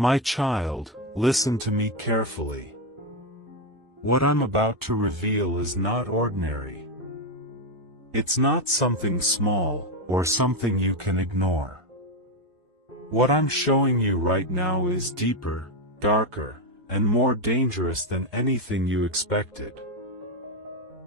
My child, listen to me carefully. What I'm about to reveal is not ordinary. It's not something small, or something you can ignore. What I'm showing you right now is deeper, darker, and more dangerous than anything you expected.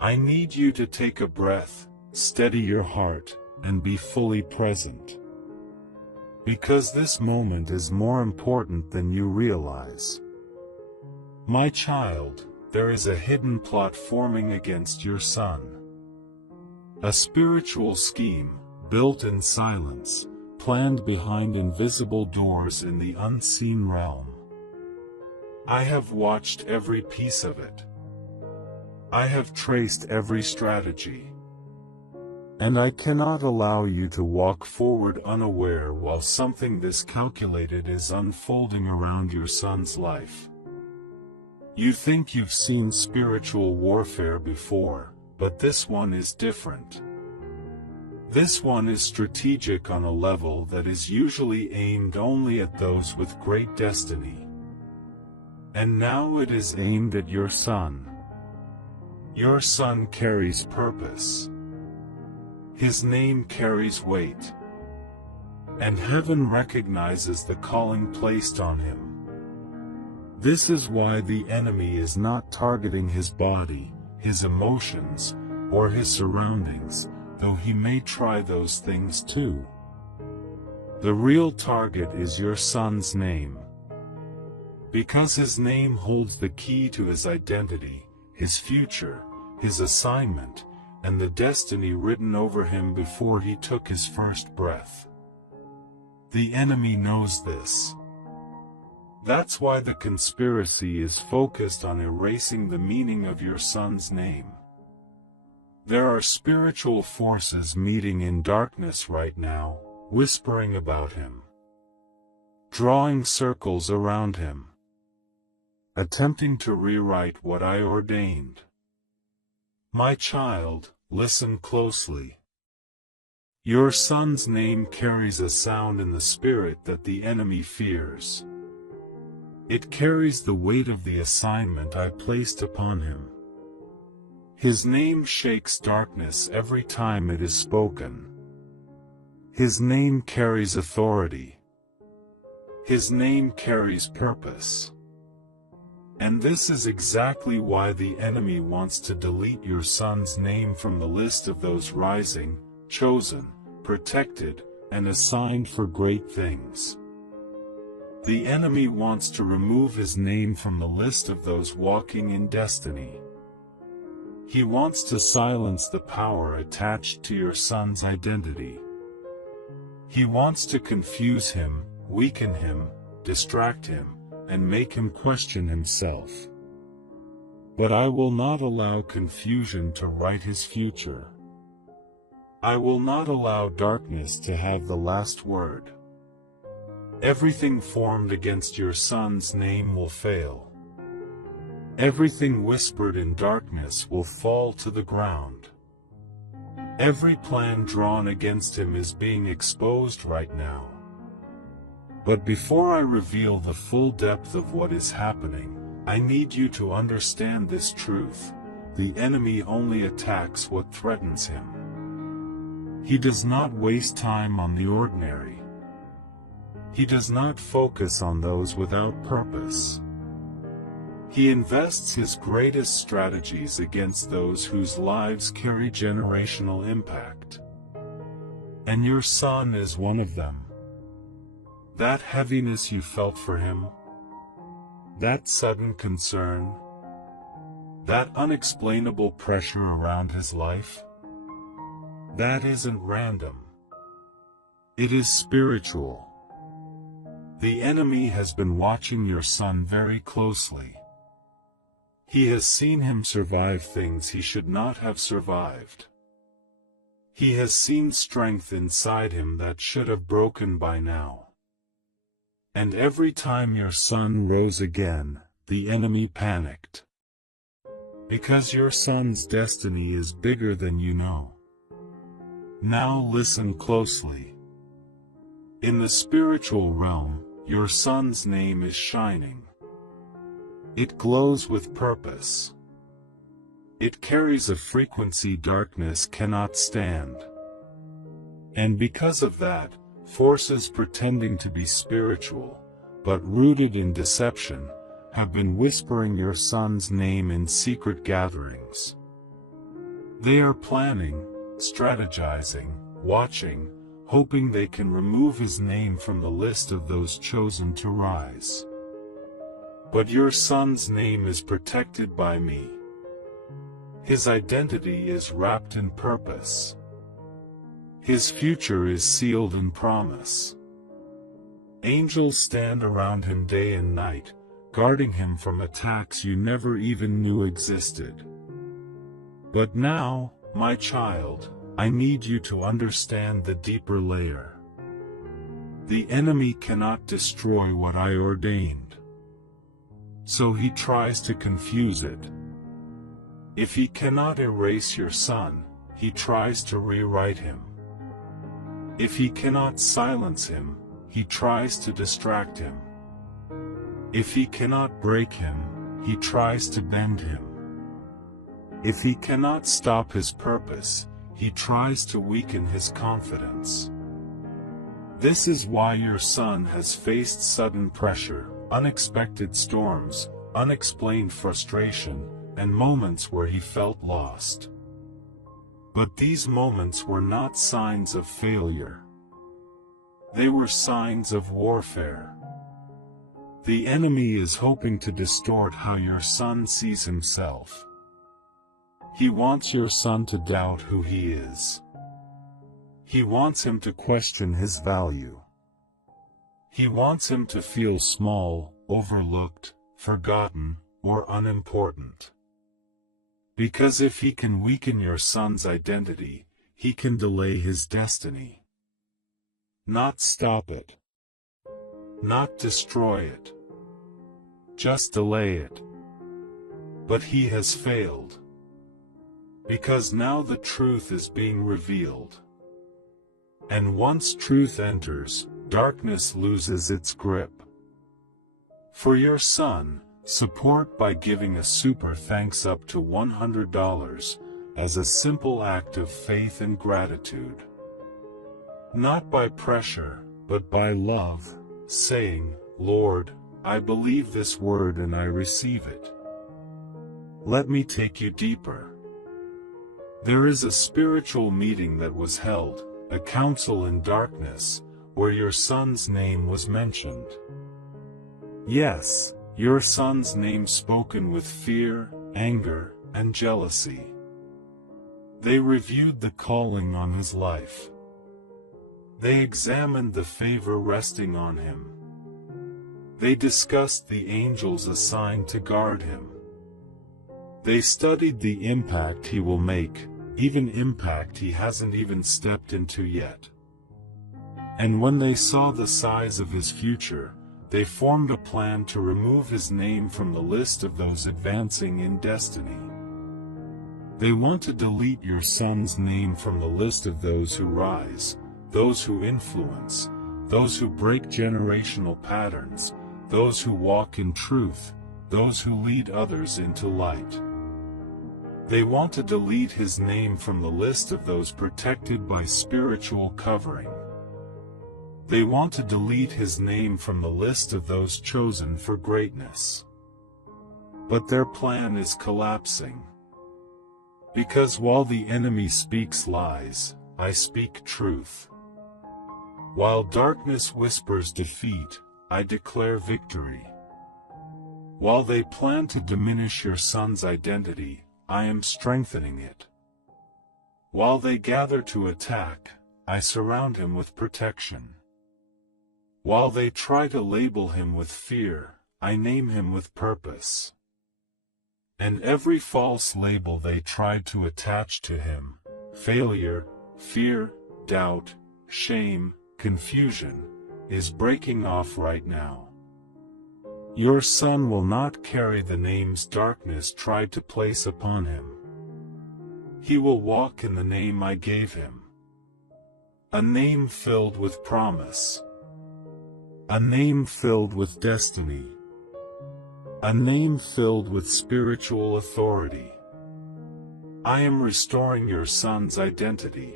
I need you to take a breath, steady your heart, and be fully present. Because this moment is more important than you realize. My child, there is a hidden plot forming against your son. A spiritual scheme, built in silence, planned behind invisible doors in the unseen realm. I have watched every piece of it. I have traced every strategy. And I cannot allow you to walk forward unaware while something this calculated is unfolding around your son's life. You think you've seen spiritual warfare before, but this one is different. This one is strategic on a level that is usually aimed only at those with great destiny. And now it is aimed at your son. Your son carries purpose. His name carries weight. And heaven recognizes the calling placed on him. This is why the enemy is not targeting his body, his emotions, or his surroundings, though he may try those things too. The real target is your son's name. Because his name holds the key to his identity, his future, his assignment, and the destiny written over him before he took his first breath. The enemy knows this. That's why the conspiracy is focused on erasing the meaning of your son's name. There are spiritual forces meeting in darkness right now, whispering about him, drawing circles around him, attempting to rewrite what I ordained. My child, listen closely. Your son's name carries a sound in the spirit that the enemy fears. It carries the weight of the assignment I placed upon him. His name shakes darkness every time it is spoken. His name carries authority. His name carries purpose. And this is exactly why the enemy wants to delete your son's name from the list of those rising, chosen, protected, and assigned for great things. The enemy wants to remove his name from the list of those walking in destiny. He wants to silence the power attached to your son's identity. He wants to confuse him, weaken him, distract him, and make him question himself. But I will not allow confusion to write his future. I will not allow darkness to have the last word. Everything formed against your son's name will fail. Everything whispered in darkness will fall to the ground. Every plan drawn against him is being exposed right now. But before I reveal the full depth of what is happening, I need you to understand this truth. The enemy only attacks what threatens him. He does not waste time on the ordinary. He does not focus on those without purpose. He invests his greatest strategies against those whose lives carry generational impact. And your son is one of them. That heaviness you felt for him, that sudden concern, that unexplainable pressure around his life, that isn't random. It is spiritual. The enemy has been watching your son very closely. He has seen him survive things he should not have survived. He has seen strength inside him that should have broken by now. And every time your son rose again, the enemy panicked. Because your son's destiny is bigger than you know. Now listen closely. In the spiritual realm, your son's name is shining. It glows with purpose. It carries a frequency darkness cannot stand. And because of that, forces pretending to be spiritual, but rooted in deception, have been whispering your son's name in secret gatherings. They are planning, strategizing, watching, hoping they can remove his name from the list of those chosen to rise. But your son's name is protected by me. His identity is wrapped in purpose. His future is sealed in promise. Angels stand around him day and night, guarding him from attacks you never even knew existed. But now, my child, I need you to understand the deeper layer. The enemy cannot destroy what I ordained. So he tries to confuse it. If he cannot erase your son, he tries to rewrite him. If he cannot silence him, he tries to distract him. If he cannot break him, he tries to bend him. If he cannot stop his purpose, he tries to weaken his confidence. This is why your son has faced sudden pressure, unexpected storms, unexplained frustration, and moments where he felt lost. But these moments were not signs of failure. They were signs of warfare. The enemy is hoping to distort how your son sees himself. He wants your son to doubt who he is. He wants him to question his value. He wants him to feel small, overlooked, forgotten, or unimportant. Because if he can weaken your son's identity, he can delay his destiny. Not stop it. Not destroy it. Just delay it. But he has failed. Because now the truth is being revealed. And once truth enters, darkness loses its grip. For your son, support by giving a super thanks up to $100 as a simple act of faith and gratitude. Not by pressure, but by love, saying, Lord, I believe this word and I receive it. Let me take you deeper. There is a spiritual meeting that was held, a council in darkness, where your son's name was mentioned. Yes, your son's name spoken with fear, anger, and jealousy. They reviewed the calling on his life. They examined the favor resting on him. They discussed the angels assigned to guard him. They studied the impact he will make, even impact he hasn't even stepped into yet. And when they saw the size of his future, they formed a plan to remove his name from the list of those advancing in destiny. They want to delete your son's name from the list of those who rise, those who influence, those who break generational patterns, those who walk in truth, those who lead others into light. They want to delete his name from the list of those protected by spiritual covering. They want to delete his name from the list of those chosen for greatness. But their plan is collapsing. Because while the enemy speaks lies, I speak truth. While darkness whispers defeat, I declare victory. While they plan to diminish your son's identity, I am strengthening it. While they gather to attack, I surround him with protection. While they try to label him with fear, I name him with purpose. And every false label they tried to attach to him, failure, fear, doubt, shame, confusion, is breaking off right now. Your son will not carry the names darkness tried to place upon him. He will walk in the name I gave him. A name filled with promise. A name filled with destiny. A name filled with spiritual authority. I am restoring your son's identity.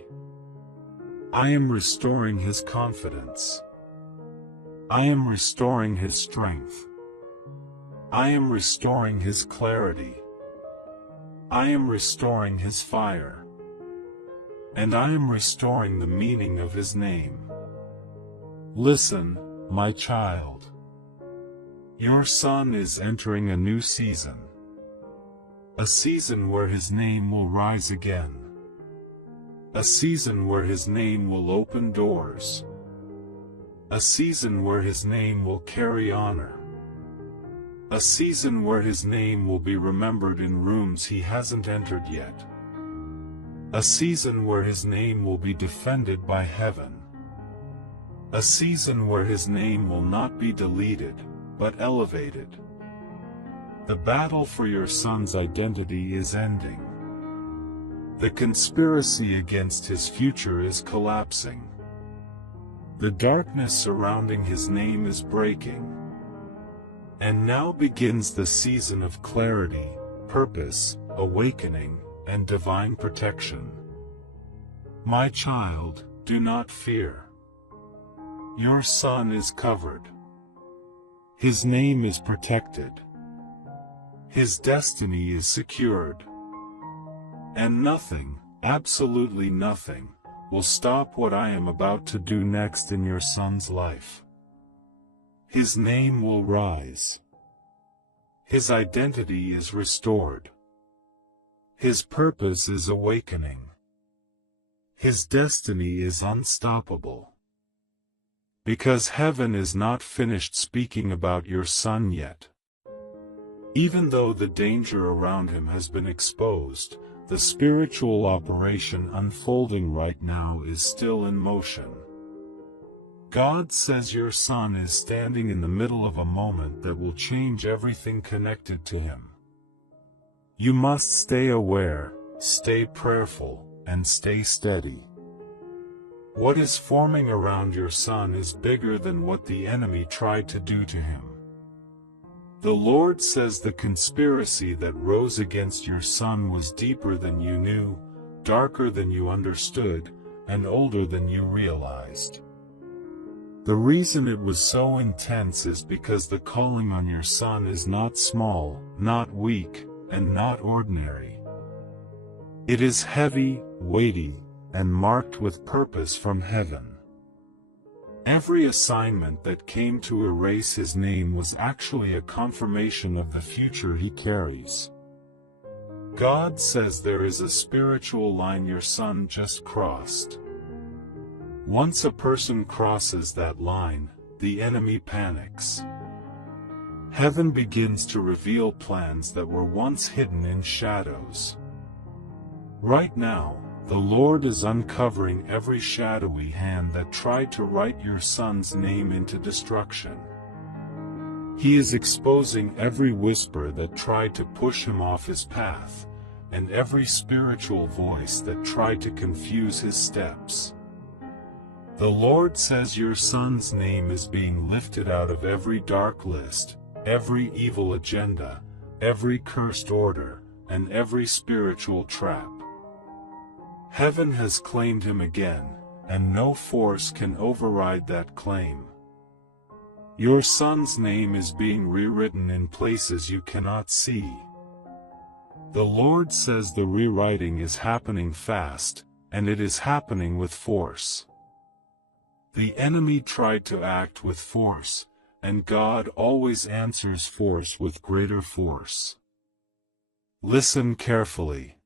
I am restoring his confidence. I am restoring his strength. I am restoring his clarity. I am restoring his fire. And I am restoring the meaning of his name. Listen, my child. Your son is entering a new season. A season where his name will rise again. A season where his name will open doors. A season where his name will carry honor. A season where his name will be remembered in rooms he hasn't entered yet. A season where his name will be defended by heaven. A season where his name will not be deleted, but elevated. The battle for your son's identity is ending. The conspiracy against his future is collapsing. The darkness surrounding his name is breaking. And now begins the season of clarity, purpose, awakening, and divine protection. My child, do not fear. Your son is covered. His name is protected. His destiny is secured. And nothing, absolutely nothing, will stop what I am about to do next in your son's life. His name will rise. His identity is restored. His purpose is awakening. His destiny is unstoppable. Because heaven is not finished speaking about your son yet. Even though the danger around him has been exposed, the spiritual operation unfolding right now is still in motion. God says your son is standing in the middle of a moment that will change everything connected to him. You must stay aware, stay prayerful, and stay steady. What is forming around your son is bigger than what the enemy tried to do to him. The Lord says the conspiracy that rose against your son was deeper than you knew, darker than you understood, and older than you realized. The reason it was so intense is because the calling on your son is not small, not weak, and not ordinary. It is heavy, weighty, and marked with purpose from heaven. Every assignment that came to erase his name was actually a confirmation of the future he carries. God says there is a spiritual line your son just crossed. Once a person crosses that line, the enemy panics. Heaven begins to reveal plans that were once hidden in shadows. Right now, the Lord is uncovering every shadowy hand that tried to write your son's name into destruction. He is exposing every whisper that tried to push him off his path, and every spiritual voice that tried to confuse his steps. The Lord says your son's name is being lifted out of every dark list, every evil agenda, every cursed order, and every spiritual trap. Heaven has claimed him again, and no force can override that claim. Your son's name is being rewritten in places you cannot see. The Lord says the rewriting is happening fast, and it is happening with force. The enemy tried to act with force, and God always answers force with greater force. Listen carefully.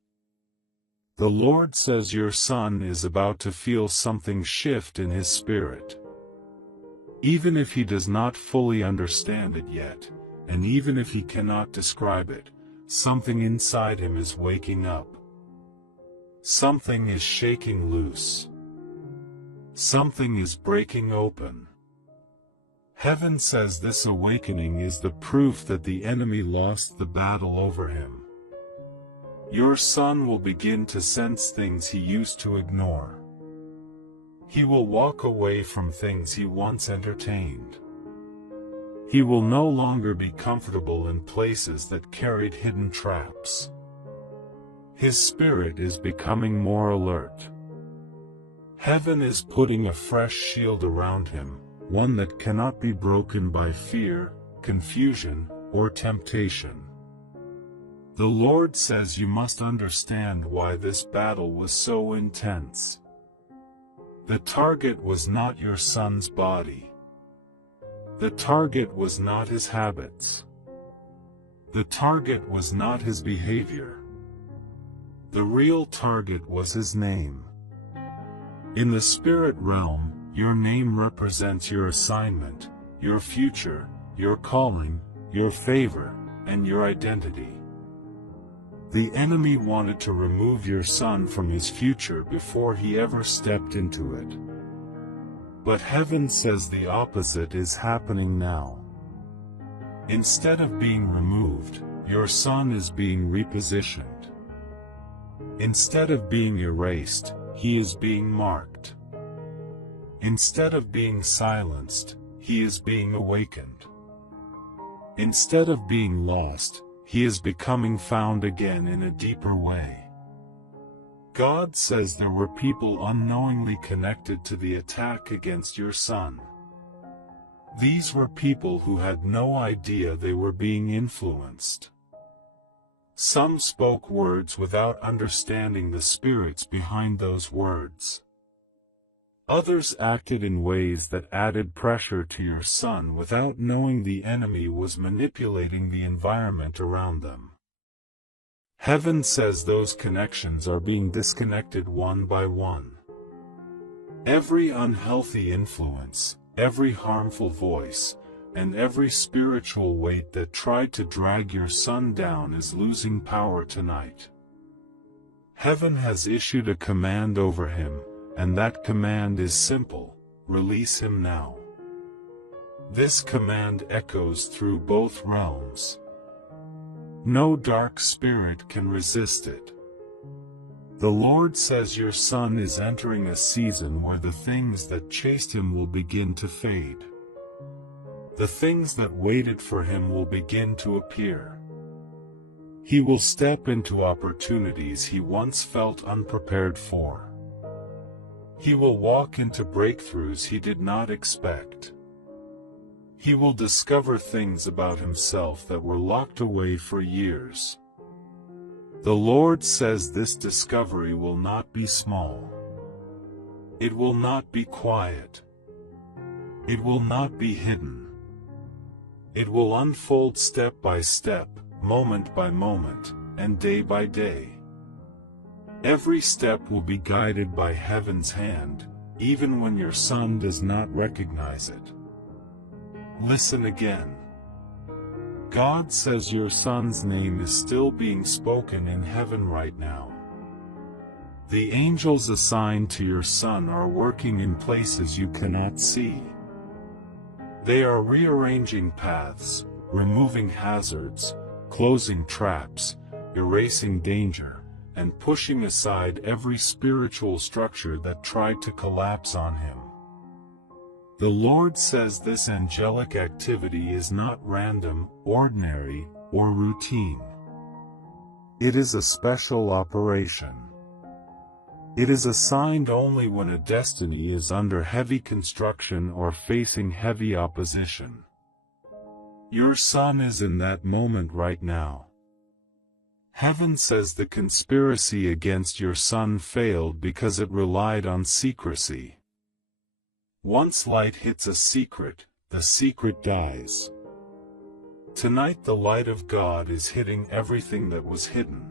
The Lord says your son is about to feel something shift in his spirit. Even if he does not fully understand it yet, and even if he cannot describe it, something inside him is waking up. Something is shaking loose. Something is breaking open. Heaven says this awakening is the proof that the enemy lost the battle over him. Your son will begin to sense things he used to ignore. He will walk away from things he once entertained. He will no longer be comfortable in places that carried hidden traps. His spirit is becoming more alert. Heaven is putting a fresh shield around him, one that cannot be broken by fear, confusion, or temptation. The Lord says you must understand why this battle was so intense. The target was not your son's body. The target was not his habits. The target was not his behavior. The real target was his name. In the spirit realm, your name represents your assignment, your future, your calling, your favor, and your identity. The enemy wanted to remove your son from his future before he ever stepped into it. But heaven says the opposite is happening now. Instead of being removed, your son is being repositioned. Instead of being erased, he is being marked. Instead of being silenced, he is being awakened. Instead of being lost, he is becoming found again in a deeper way. God says there were people unknowingly connected to the attack against your son. These were people who had no idea they were being influenced. Some spoke words without understanding the spirits behind those words. Others acted in ways that added pressure to your son without knowing the enemy was manipulating the environment around them. Heaven says those connections are being disconnected one by one. Every unhealthy influence, every harmful voice, and every spiritual weight that tried to drag your son down is losing power tonight. Heaven has issued a command over him, and that command is simple: release him now. This command echoes through both realms. No dark spirit can resist it. The Lord says your son is entering a season where the things that chased him will begin to fade. The things that waited for him will begin to appear. He will step into opportunities he once felt unprepared for. He will walk into breakthroughs he did not expect. He will discover things about himself that were locked away for years. The Lord says this discovery will not be small. It will not be quiet. It will not be hidden. It will unfold step by step, moment by moment, and day by day. Every step will be guided by heaven's hand, even when your son does not recognize it. Listen again. God says your son's name is still being spoken in heaven right now. The angels assigned to your son are working in places you cannot see. They are rearranging paths, removing hazards, closing traps, erasing danger, and pushing aside every spiritual structure that tried to collapse on him. The Lord says this angelic activity is not random, ordinary, or routine. It is a special operation. It is assigned only when a destiny is under heavy construction or facing heavy opposition. Your son is in that moment right now. Heaven says the conspiracy against your son failed because it relied on secrecy. Once light hits a secret, the secret dies. Tonight the light of God is hitting everything that was hidden.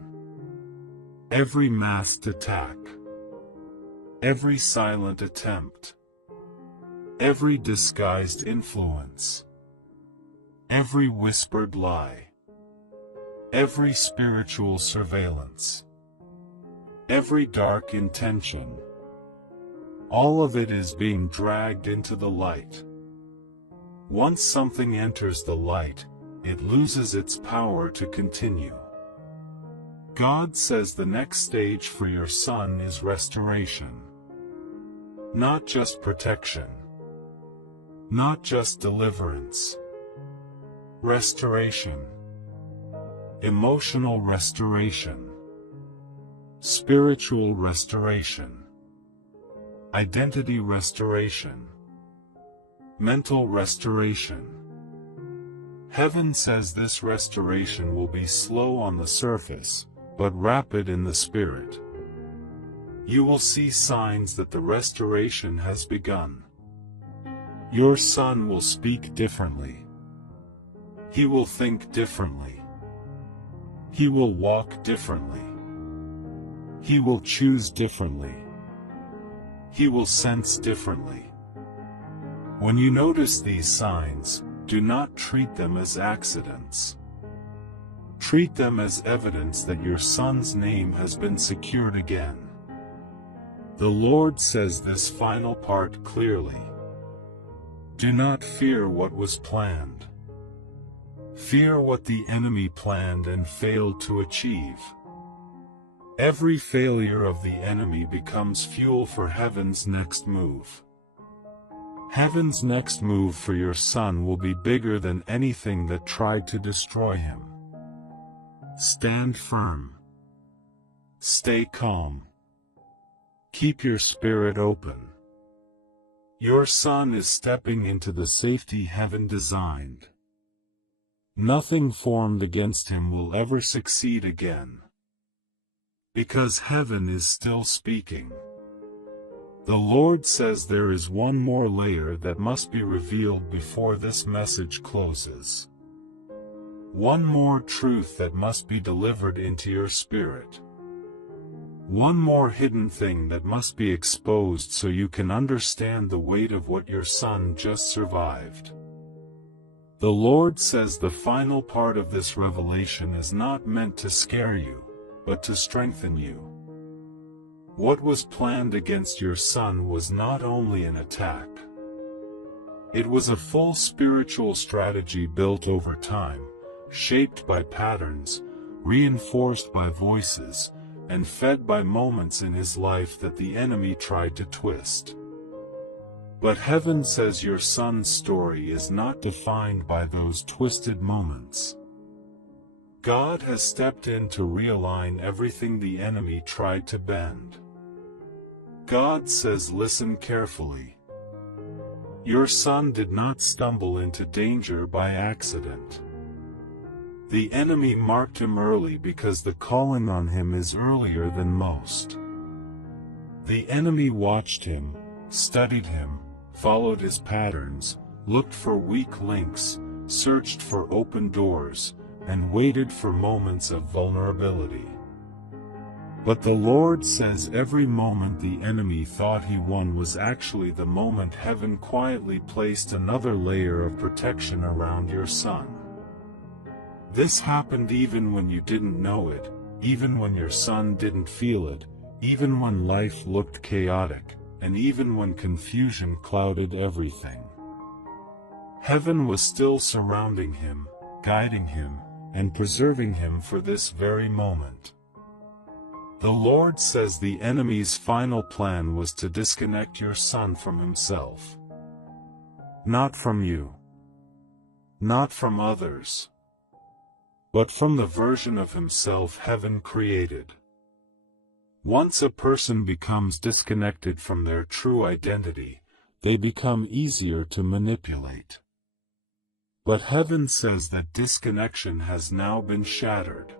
Every masked attack. Every silent attempt. Every disguised influence. Every whispered lie. Every spiritual surveillance. Every dark intention. All of it is being dragged into the light. Once something enters the light, it loses its power to continue. God says the next stage for your son is restoration. Not just protection. Not just deliverance. restoration, emotional restoration, spiritual restoration, identity restoration, mental restoration. Heaven says this restoration will be slow on the surface, but rapid in the spirit. You will see signs that the restoration has begun. Your son will speak differently. He will think differently. He will walk differently. He will choose differently. He will sense differently. When you notice these signs, do not treat them as accidents. Treat them as evidence that your son's name has been secured again. The Lord says this final part clearly. Do not fear what was planned. Fear what the enemy planned and failed to achieve. Every failure of the enemy becomes fuel for heaven's next move. Heaven's next move for your son will be bigger than anything that tried to destroy him. Stand firm. Stay calm. Keep your spirit open. Your son is stepping into the safety heaven designed. Nothing formed against him will ever succeed again. Because heaven is still speaking. The Lord says there is one more layer that must be revealed before this message closes. One more truth that must be delivered into your spirit. One more hidden thing that must be exposed so you can understand the weight of what your son just survived. The Lord says the final part of this revelation is not meant to scare you, but to strengthen you. What was planned against your son was not only an attack. It was a full spiritual strategy built over time, shaped by patterns, reinforced by voices, and fed by moments in his life that the enemy tried to twist. But heaven says your son's story is not defined by those twisted moments. God has stepped in to realign everything the enemy tried to bend. God says, listen carefully. Your son did not stumble into danger by accident. The enemy marked him early because the calling on him is earlier than most. The enemy watched him, studied him, followed his patterns, looked for weak links, searched for open doors, and waited for moments of vulnerability. But the Lord says every moment the enemy thought he won was actually the moment heaven quietly placed another layer of protection around your son. This happened even when you didn't know it, even when your son didn't feel it, even when life looked chaotic, and even when confusion clouded everything. Heaven was still surrounding him, guiding him, and preserving him for this very moment. The Lord says the enemy's final plan was to disconnect your son from himself. Not from you. Not from others. But from the version of himself heaven created. Once a person becomes disconnected from their true identity, they become easier to manipulate. But heaven says that disconnection has now been shattered.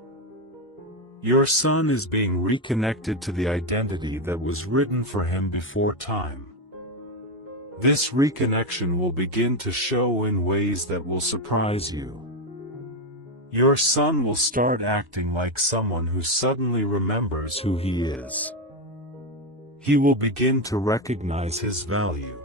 Your son is being reconnected to the identity that was written for him before time. This reconnection will begin to show in ways that will surprise you. Your son will start acting like someone who suddenly remembers who he is. He will begin to recognize his value.